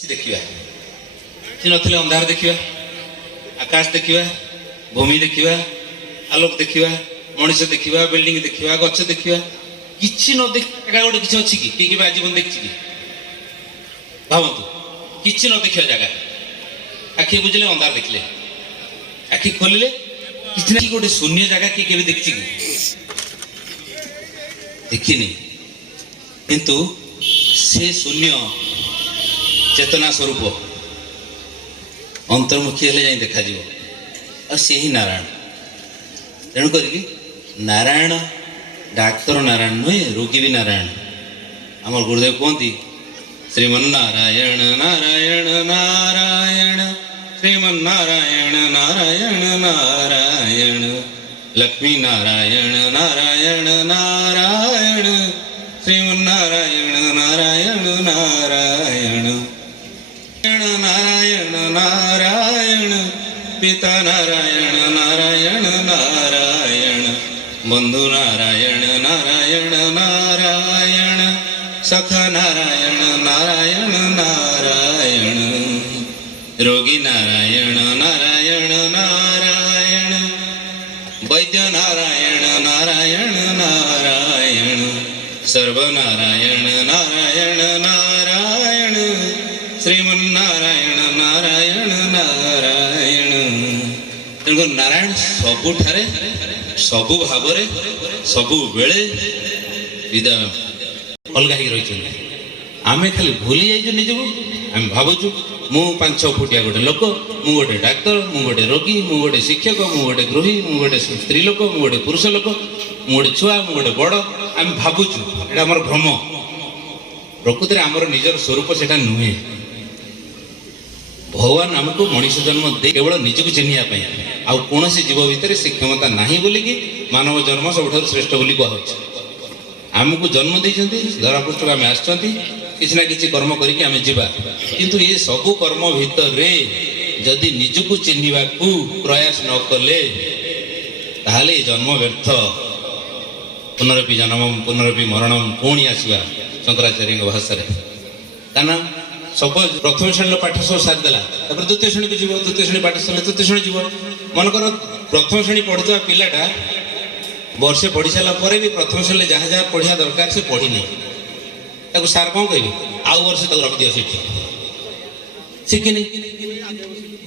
देखिए कि नथिले अंधार देखिए आकाश देखिए भूमि देखिए आलोक देखिए मनुष्य देखिए बिल्डिंग देखिए गछ देखिए किछि न देख जगह गोटे किछि अछि कि कि जीवन देखछि कि भावतु किछि न देखिया जगह आखि बुझले अंधार देखले आखि खोलिले किछि न गोटे शून्य जगह कि केबे देखछि कि देखिनी किंतु से शून्य चेतना स्वरूप अंतर्मुखी हेले जाई देखा जीव से ही नारायण तेणु करी नारायण डाक्तर नारायण नुहे रोगी भी नारायण आम गुरुदेव कहती श्रीमन्नारायण नारायण नारायण श्रीमन्नारायण नारायण नारायण लक्ष्मी नारायण नारायण नारायण श्रीमन्नारायण नारायण नारायण नारायण नारायण पिता नारायण नारायण नारायण बंधु नारायण नारायण नारायण सखा नारायण नारायण नारायण रोगी नारायण नारायण नारायण वैद्य नारायण नारायण नारायण सर्व नारायण नारायण नारायण श्रीमन्नारायण नारायण नारायण तेणु नारायण सबुठारे सबु भावरे सबु बेले विदा अलग ही रही आमे खाली भूली जाइछु निजको आम भावुछु मु 5-6 फुटिया गोटे लोक मु गोटे डाक्तर मु गोटे रोगी मु गोटे शिक्षक मु गोटे गृही मु गोटे स्त्री लोक मु गोटे पुरुष लोक मु गोटे छुआ मु गोटे बड़ आम भावुछु एटा हमर भ्रम प्रकृति रे हमर निजर स्वरूप सेटा नुहे भगवान आमको मनुष्य जन्म दे केवल निजक चिन्हिया आउ कौन जीव भितर से क्षमता नहीं बोलिकी मानव जन्म सब श्रेष्ठ बोली कहुच आमको जन्म देते धरापृष्ठ आम आसना कि कर्म करके आम जा किंतु ये सबु कर्म भितर जदि निजक चिन्हवा को प्रयास न कले ताहले जन्म व्यर्थ पुनरपि जन्म पुनरपि मरणम पुणी आसवा शंकराचार्य भाषा कारण सपोज प्रथम श्रेणी पाठ सब सारिदेला द्वितीय श्रेणी को जीव द्वितीय श्रेणी पाठ सारे तृतीय श्रेणी जीव मनकर प्रथम श्रेणी पढ़ुवा पिलाटा वर्षे पढ़ी सारा भी प्रथम श्रेणी जहाँ जहाँ पढ़ा दरकार से पढ़ी नहीं सार कौन कहे आउ वर्ष रखिदिव से शिखिनी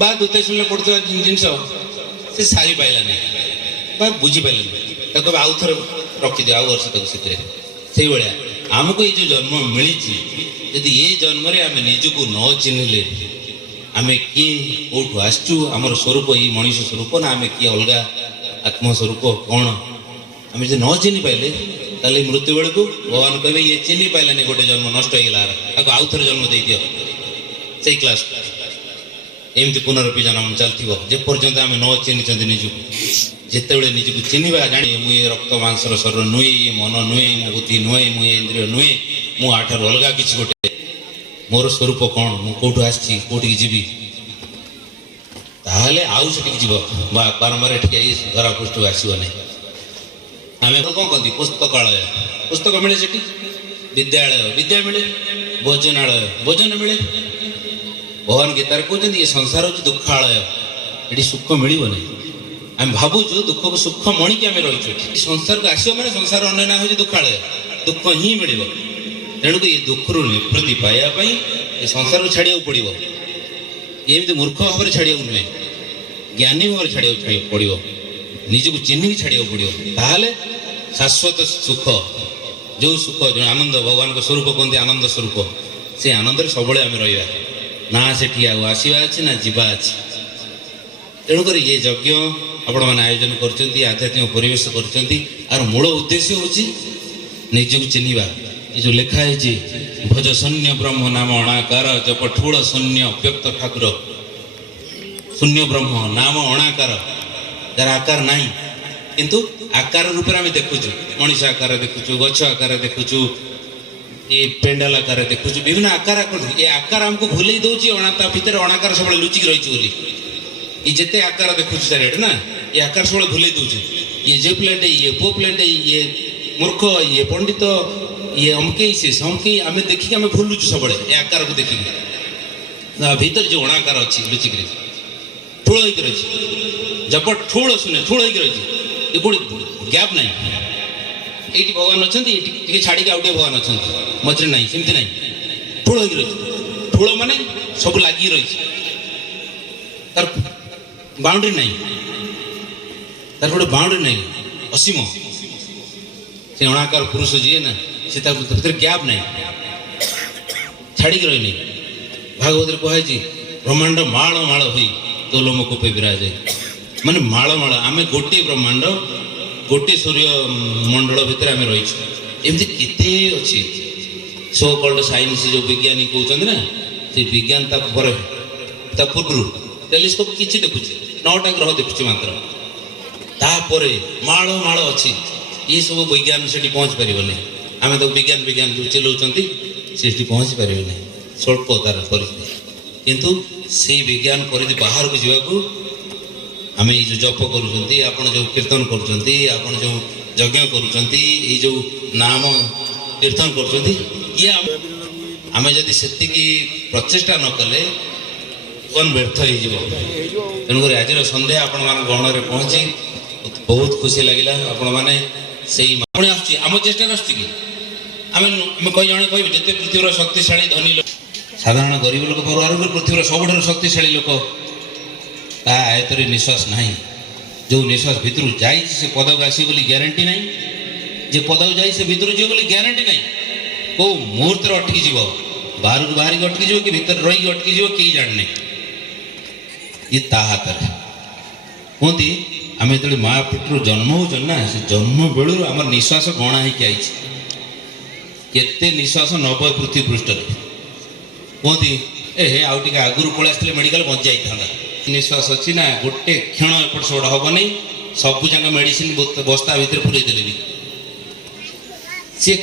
द्वितीय श्रेणी पढ़ुवा जिनस से सारी पाइला नहीं बुझी पारे आउ थे रखिदिव आउ वर्ष से भाया आमको ये जो जन्म मिली यदि ये जन्म रे आम निजको न चिन्हले आम किए कौटू आसचु आमर स्वरूप ये मनुष्य स्वरूप ना आम किए अलग आत्मस्वरूप कौन आम जो न चिन्ह पाइले ताले मृत्यु बेल को भगवान कहे ये चिन्ह पाइलानी गोटे जन्म नष्ट होगा आउ थे जन्म दे दियो से क्लास एमती पुनरपि जन्म चलती जे पर्यंत आम न चिन्ह निजको जिते निजको चिन्हवा जानी मुझे रक्त मांसर शरीर नुहे ये मन नुहे मो बुद्धि नुहे मुझे इंद्रिय नुहे मु आठार अलग किसी गोटे मोर स्वरूप कौन मु कौटू आसी कौटी जीवी ताहले आउ से जीव बारंबार ये धरा पृष्ठ आसो नहीं आम कौन कहती पुस्तकालय पुस्तक मिले से विद्यालय विद्या मिले भोजनालय भोजन मिले भगवान गीतार कहते ये संसार हूँ दुखालय ये सुख मिल नहीं आम भावुचु दुख को सुख मणिकी आम रही संसार को आसो मैंने संसार अन्य ना हूँ दुखालय दुख ही मिल तेणुक ये दुख रू निवृत्ति पाइबा ये संसार को छाड़ा पड़ो एमती मूर्ख भाव में छाड़ा नुहे ज्ञानी भाव में छाड़ा पड़ो निजक चिन्ह छाड़ा पड़ो ताहले शाश्वत सुख जो सुख जो आनंद भगवान को स्वरूप कहते आनंद स्वरूप से आनंद सब आम रहा ना से आसवा अच्छी ना जीवा अच्छी तेणुक ये यज्ञ आपण मैंने आयोजन कर आध्यात्मिक परिवेश कर मूल उद्देश्य हूँ निजक चिन्हवा ये जो लिखा है भज शून्य ब्रह्म नाम अणाकार जप ठूल शून्य व्यक्त ठाकुर शून्य ब्रह्म नाम अणाकार जार आकार ना किंतु आकार रूप में देखुचु मनीष आकार देखुचु गछ आकार देखुचु ये पेंडाल आकार देखुचु विभिन्न आकार ये आकार आमको भूल दौर अणा भितर अणाकार सब लुचिक रही ये जिते आकार देखुचु चारिड़े ना ये आकार सब भूल दौर ये जे प्लेट ये पो प्लेट ये मूर्ख ये पंडित ये अमके से समके आम देखिए आम भूलुचु सब आकार को देखिए ଭିତରେ ଯେଉଁ ଅଣାକାର ଅଛି ଲୁଚିକିରି ଠୁଳ ହେଇକି ରହିଛି ଜପ ଠୁଳ ଶୁଣେ ଠୁଳ ହେଇକି ରହିଛି ଏ କୋଉଠି ଗ୍ୟାପ୍ ନାହିଁ। ଏଇଠି ଭଗବାନ ଅଛନ୍ତି ଏଇଠି ଟିକେ ଛାଡ଼ିକି ଆଉ ଟିକେ ଭଗବାନ ଅଛନ୍ତି ମଝିରେ ନାହିଁ ସେମିତି ନାହିଁ ଠୁଳ ହେଇକି ରହିଛି। ଠୁଳ ମାନେ ସବୁ ଲାଗିକି ରହିଛି ତାର ବାଉଣ୍ଡ୍ରି ନାହିଁ ତାର ଗୋଟେ ବାଉଣ୍ଡ୍ରି ନାହିଁ ଅସୀମ। ସେ ଅଣାକାର ପୁରୁଷ ଯିଏ ନା ସେ ତା ଭିତରେ ଗ୍ୟାପ୍ ନାହିଁ ଛାଡ଼ିକି ରହିନି। ଭାଗବତରେ କୁହାଯାଇଛି ବ୍ରହ୍ମାଣ୍ଡ ମାଳ ମାଳ ହୋଇ ତୋଲମ କୋପେ ବିରାଜେ ମାନେ ମାଳ ମାଳ ଆମେ ଗୋଟିଏ ବ୍ରହ୍ମାଣ୍ଡ ଗୋଟିଏ ସୂର୍ଯ୍ୟ ମଣ୍ଡଳ ଭିତରେ ଆମେ ରହିଛୁ। ଏମିତି କେତେ ଅଛି ସୋ କଲ୍ଡ ସାଇନ୍ସ ଯେଉଁ ବିଜ୍ଞାନୀ କହୁଛନ୍ତି ନା ସେ ବିଜ୍ଞାନ ତା ପରେ ତା ପୂର୍ବରୁ ଟେଲିସ୍କୋପ କିଛି ଦେଖୁଛି 9ଟା ଗ୍ରହ ଦେଖୁଛି ମାତ୍ର ତାପରେ ମାଳ ମାଳ ଅଛି। ଏସବୁ ବିଜ୍ଞାନ ସେଠି ପହଞ୍ଚି ପାରିବନି। ଆମେ ତ ବିଜ୍ଞାନ ବିଜ୍ଞାନ ଯେଉଁ ଚିଲଉଛନ୍ତି ସେଠି ପହଞ୍ଚି ପାରିବେ ନାହିଁ ସ୍ୱଳ୍ପ ତାର ପରିଧି। କିନ୍ତୁ ସେଇ ବିଜ୍ଞାନ ପରିଧି ବାହାରକୁ ଯିବାକୁ ଆମେ ଏଇ ଯେଉଁ ଜପ କରୁଛନ୍ତି ଆପଣ ଯେଉଁ କୀର୍ତ୍ତନ କରୁଛନ୍ତି ଆପଣ ଯେଉଁ ଯଜ୍ଞ କରୁଛନ୍ତି ଏଇ ଯେଉଁ ନାମ କୀର୍ତ୍ତନ କରୁଛନ୍ତି ଇଏ ଆମେ ଯଦି ସେତିକି ପ୍ରଚେଷ୍ଟା ନ କଲେ ଜୀବନ ବ୍ୟର୍ଥ ହେଇଯିବ। ତେଣୁକରି ଆଜିର ସନ୍ଧ୍ୟା ଆପଣମାନଙ୍କ ଗହଣରେ ପହଞ୍ଚି ବହୁତ ଖୁସି ଲାଗିଲା। ଆପଣମାନେ ସେଇ ପୁଣି ଆସୁଛି ଆମ ଚେଷ୍ଟାରେ ଆସୁଛି କି ଆମେ ଜଣେ କହିବେ ଯେତେ ପୃଥିବୀର ଶକ୍ତିଶାଳୀ ଧନୀ ଲୋକ ସାଧାରଣ ଗରିବ ଲୋକ ପାଖରୁ ଆରମ୍ଭ କରି ପୃଥିବୀର ସବୁଠାରୁ ଶକ୍ତିଶାଳୀ ଲୋକ ତା ଆୟତରେ ନିଶ୍ୱାସ ନାହିଁ। ଯେଉଁ ନିଶ୍ୱାସ ଭିତରୁ ଯାଇଛି ସେ ପଦକୁ ଆସିବ ବୋଲି ଗ୍ୟାରେଣ୍ଟି ନାହିଁ। ଯେ ପଦକୁ ଯାଇ ସେ ଭିତରୁ ଯିବ ବୋଲି ଗ୍ୟାରେଣ୍ଟି ନାହିଁ। କେଉଁ ମୁହୂର୍ତ୍ତରେ ଅଟକି ଯିବ ବାହାରକୁ ବାହାରିକି ଅଟକି ଯିବ କି ଭିତରେ ରହିକି ଅଟକି ଯିବ କେହି ଜାଣିନି। ଇଏ ତା ହାତରେ କୁହନ୍ତି ଆମେ ଯେତେବେଳେ ମା ପେଟରୁ ଜନ୍ମ ହେଉଛନ୍ତି ନା ସେ ଜନ୍ମ ବେଳରୁ ଆମର ନିଶ୍ୱାସ ଗଣା ହେଇକି ଆଇଛି। କେତେ ନିଶ୍ୱାସ ନବ ପୃଥିବୀ ପୃଷ୍ଠରେ କୁହନ୍ତି ହେ ଆଉ ଟିକେ ଆଗରୁ ପଳେଇ ଆସିଥିଲେ ମେଡ଼ିକାଲ ବଞ୍ଚି ଯାଇଥାନ୍ତା। ନିଶ୍ୱାସ ଅଛି ନା ଗୋଟେ କ୍ଷଣ ଏପଟ ସେପଟ ହବନି ସବୁ ଯାକ ମେଡ଼ିସିନ ବସ୍ତା ଭିତରେ ପୁରେଇ ଦେଲେ ବି ସିଏ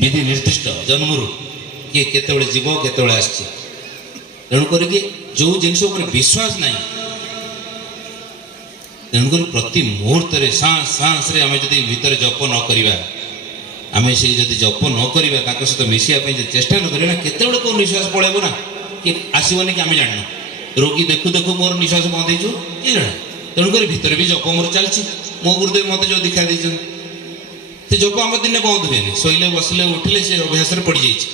ବିଧି ନିର୍ଦ୍ଦିଷ୍ଟ ଜନ୍ମରୁ କିଏ କେତେବେଳେ ଯିବ କେତେବେଳେ ଆସିଛି। ତେଣୁ କରିକି ଯେଉଁ ଜିନିଷ ଉପରେ ବିଶ୍ୱାସ ନାହିଁ ତେଣୁକରି ପ୍ରତି ମୁହୂର୍ତ୍ତରେ ସାଂସରେ ଆମେ ଯଦି ଭିତରେ ଜପ ନ କରିବା ଆମେ ସେଇ ଯଦି ଜପ ନ କରିବା ତାଙ୍କ ସହିତ ମିଶିବା ପାଇଁ ଯଦି ଚେଷ୍ଟା ନ କରିବା ନା କେତେବେଳେ କେଉଁ ନିଶ୍ୱାସ ପଳେଇବ ନା କି ଆସିବନି କି ଆମେ ଜାଣିନୁ। ରୋଗୀ ଦେଖୁ ଦେଖୁ ମୋର ନିଶ୍ୱାସ ବନ୍ଦ ହେଇଯିବ କିଏ ଜାଣେ। ତେଣୁକରି ଭିତରେ ବି ଜପ ମୋର ଚାଲିଛି। ମୋ ଗୁରୁଦେବ ମୋତେ ଯେଉଁ ଦୀକ୍ଷା ଦେଇଛନ୍ତି ସେ ଜପ ଆମ ଦିନେ ବନ୍ଦ ହୁଏନି। ଶୋଇଲେ ବସିଲେ ଉଠିଲେ ସେ ଅଭ୍ୟାସରେ ପଡ଼ିଯାଇଛି।